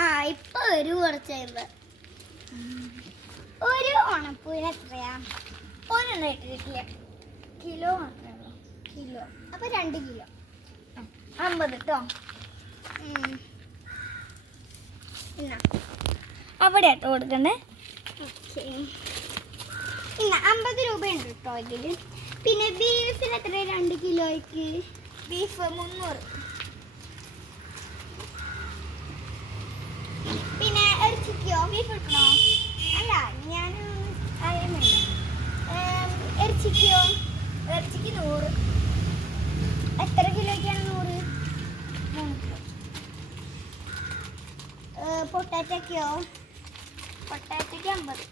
ആ ഇപ്പൊ ഒരു കുറച്ച് ഒരു ഉണപ്പൂവിന് എത്രയാ? ഒരെണ്ണമായിട്ട് കിട്ടില്ല, കിലോ മാത്രമേ ഉള്ളൂ. കിലോ അപ്പൊ 2 കിലോ 50 കേട്ടോ. അവിടെ ആട്ടോ കൊടുക്കണ്ടേ. ഓക്കെ, 50 രൂപയുണ്ട് കേട്ടോ ഇതില്. പിന്നെ ബീഫിന് എത്ര? 2 കിലോയ്ക്ക് ബീഫ് 300. പിന്നെ ഇറച്ചിക്കോ? ബീഫ് എടുക്കണോ? അല്ല, ഞാൻ അറിയാൻ വേണ്ടി. ഇറച്ചിക്കോ? ഇറച്ചിക്ക് 100. എത്ര കിലോയ്ക്കാണ് 100? 3 കിലോ. പൊട്ടാറ്റോക്കോ? പൊട്ടാറ്റോക്ക് 50.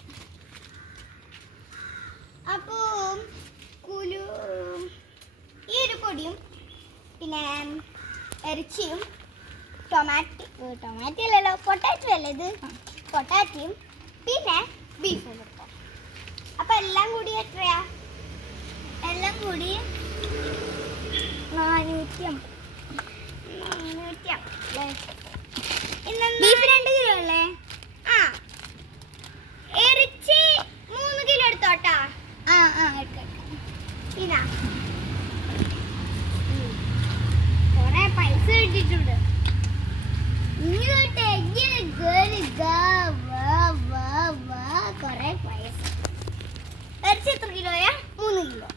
അപ്പോൾ ഈ ഒരു പൊടിയും പിന്നെ ഇറച്ചിയും ടൊമാറ്റോ അല്ലല്ലോ, പൊട്ടാറ്റോ അല്ലേ ഇത്? പൊട്ടാറ്റയും പിന്നെ ബീഫും കിട്ടും. അപ്പം എല്ലാം കൂടി എത്രയാ? എല്ലാം കൂടി 450. ബീഫ് 2 കിലോ അല്ലേ? ആ, ഇറച്ചി 3 കിലോ എടുത്തോട്ടാ. ഇതാ കൊറേ പൈസ കിട്ടിയിട്ടുണ്ട്. കൊറേ പൈസ. ഇറച്ചി എത്ര കിലോയാ? 3 കിലോ.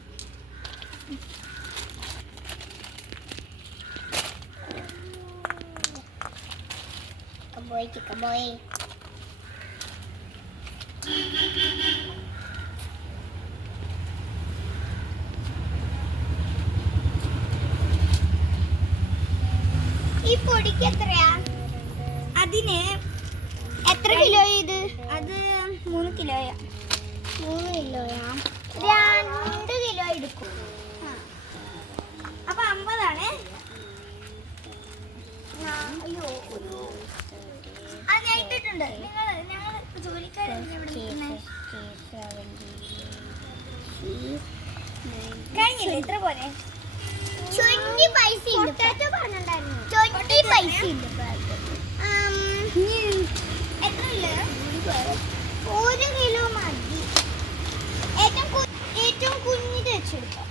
ചിക്കൻ ബോയ് ഈ പൊടിക്ക് എത്രയാ? അതിന് എത്ര കിലോ ഇത്? അത് 3 കിലോയാ. 3 കിലോയാ? 2 കിലോ എടുക്കും. അപ്പൊ 50 അയ്യോ, അത് ഞാൻ ഇട്ടിട്ടുണ്ട്. ഞങ്ങൾ ജോലിക്കാരെന്താ ഇവിടെ നിൽക്കുന്നത്? കഴിഞ്ഞില്ലേ? ഇത്ര പോലെ 20 പൈസ ഉണ്ട്. പറഞ്ഞിട്ടുണ്ടായിരുന്നു 20 പൈസ ഉണ്ട്. എത്ര കിലോ? 1 കിലോ മതി. ഏറ്റവും കുഞ്ഞിത് വെച്ചെടുക്കാം.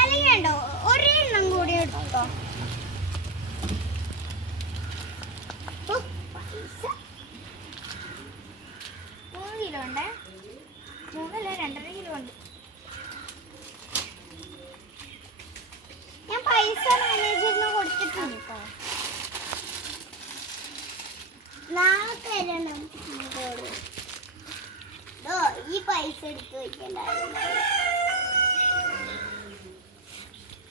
അല്ലെങ്കിൽ വേണ്ടോ ഒരെണ്ണം കൂടി എടുത്തോ. പൈസ 3 കിലോ ഉണ്ട്. 3 അല്ല, 2.5 കിലോ ഉണ്ട്. ഞാൻ പൈസ മാനേജറിന് കൊടുത്തിട്ടുണ്ട് കേട്ടോ. നാളെ തരണം. ഈ പൈസ എടുത്ത് വയ്ക്കണ്ടായിരുന്നു.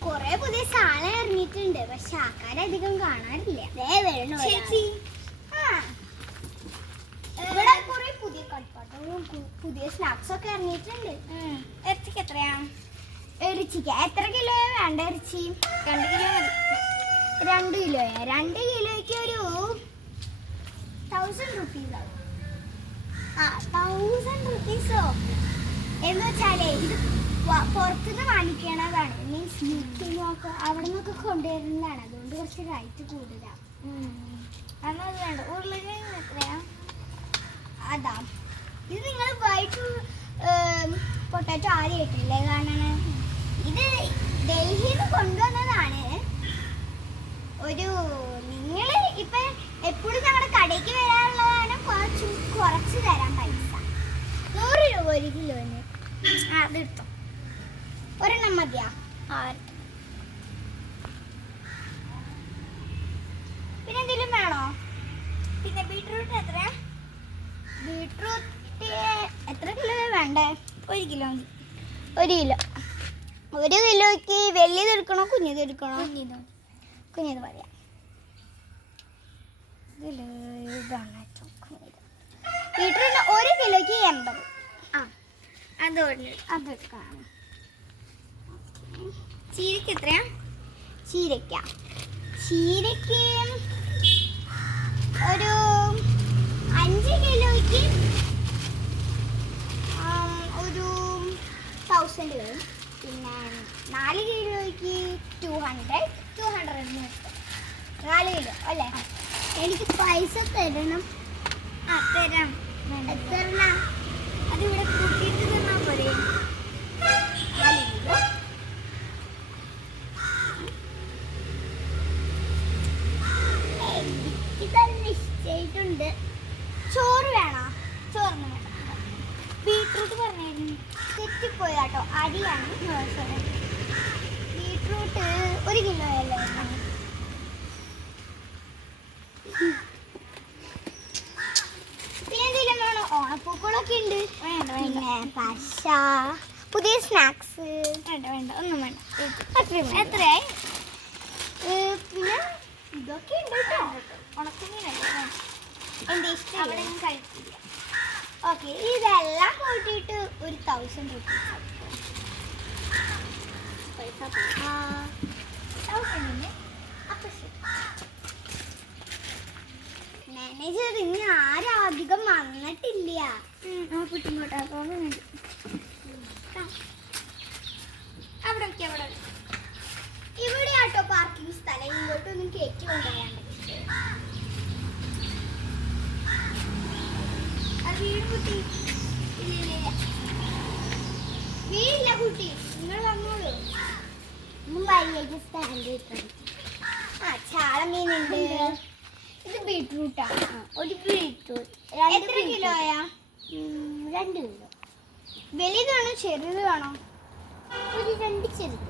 കൊറേ പുതിയ സാധനം ഇറങ്ങിയിട്ടുണ്ട്, പക്ഷെ ആൾക്കാരധികം കാണാറില്ല. ചേച്ചി, ഇവിടെ കുറെ പുതിയ കളിപ്പാട്ടങ്ങളും പുതിയ സ്നാക്സ് ഒക്കെ ഇറങ്ങിയിട്ടുണ്ട്. ഇറച്ചിക്ക് എത്രയാ? ഇറച്ചിക്ക് എത്ര കിലോ വേണ്ട? ഇറച്ചി 2 കിലോ മതി. 2 കിലോയാ? 2 കിലോയ്ക്ക് ഒരു 1000 റുപ്പീസ് ആവും. 1000 റുപ്പീസോ? എന്ന് വെച്ചാലേ ഇത് പുറത്തുനിന്ന് വാങ്ങിക്കണതാണ്. മീൻസ് മീറ്റിനൊക്കെ അവിടെ നിന്നൊക്കെ കൊണ്ടുവരുന്നതാണ്. അതുകൊണ്ട് കുറച്ച് റേറ്റ് കൂടുതലാണ്. എന്നാൽ വേണ്ട. ഉരുളക്കിഴങ്ങ് എത്രയാ? അതാ, ഇത് നിങ്ങൾ വൈറ്റ് പൊട്ടാറ്റോ ആദ്യമായിട്ടില്ലേ കാണാണ്? ഇത് ഡൽഹിയിൽ നിന്ന് കൊണ്ടുവന്നതാണ്. നിങ്ങൾ ഇപ്പം എപ്പോഴും ഞങ്ങളുടെ കടയ്ക്ക് വരാനുള്ളതാണ്. കുറച്ച് തരാം പൈസ. 100 രൂപ 1 കിലോന്. അതെടുത്തോ. ഒരെണ്ണം മതിയാ? പിന്നെ എന്തെങ്കിലും വേണോ? പിന്നെ ബീട്രൂട്ട് എത്രയാ? ബീട്രൂട്ട് എത്ര കിലോ വേണ്ടേ? 1 കിലോ മതി. 1 കിലോ. 1 കിലോയ്ക്ക് വലിയത് എടുക്കണോ കുഞ്ഞത് എടുക്കണോ? കുഞ്ഞത് പറയാം. ബീട്രൂട്ട് 1 കിലോയ്ക്ക് 80. അതെടുക്കാം. ചീരയ്ക്ക് എത്രയാ? ചീരയ്ക്ക് ഒരു 5 കിലോയ്ക്ക് ഒരു 1000 വരും. പിന്നെ 4 കിലോയ്ക്ക് 200 4 കിലോ അല്ലേ? എനിക്ക് പൈസ തരണം. തരാം. എത്ര? അതിവിടെ കൂട്ടിയിട്ട് തന്നാ പോരെ? നിശ്ചയിട്ടുണ്ട്. ചോറ് വേണോ? ചോറൊന്നും വേണ്ട. ബീട്രൂട്ട് പറഞ്ഞായിരുന്നു, തെറ്റിപ്പോയി കേട്ടോ. അരിയാണ്. ബീട്രൂട്ട് 1 കിലോ അല്ലേ? പിന്നെ എന്തെങ്കിലും വേണോ? ഓണപ്പൂക്കളൊക്കെ ഉണ്ട്. പിന്നെ പശ, പുതിയ സ്നാക്സ്. വേണ്ട ഒന്നും വേണ്ട. എത്രയായി? പിന്നെ ഇതൊക്കെ ഉണ്ട് കേട്ടോ. ഉണക്കമീനല്ലേ? എൻ്റെ ഇഷ്ടം അവിടെ ഞാൻ കഴിക്കില്ല. ഓക്കെ, ഇതെല്ലാം കൂട്ടിയിട്ട് ഒരു 1000 രൂപ. പൈസ 1000. അപ്പം ശരി. മാനേജർ ഇനി ആരും അധികം വന്നിട്ടില്ല. കിട്ടുമ്പോട്ടെ. അവിടെ ഇവിടെ ആട്ടോ പാർക്കിംഗ് സ്ഥലം. ഇങ്ങോട്ടൊന്നും കയറ്റി കൊണ്ടുപോകാൻ പറ്റില്ല. വീടില്ല കുട്ടി, നിങ്ങൾ വന്നോളൂ. ചാളമീനുണ്ട്. ഇത് ബീട്രൂട്ടാണ്. ഒരു ബീട്രൂട്ട് എത്ര കിലോയാ? 2 കിലോ. വലുതാണോ ചെറുത് വേണോ? ഒരു 2 ചെറുത്.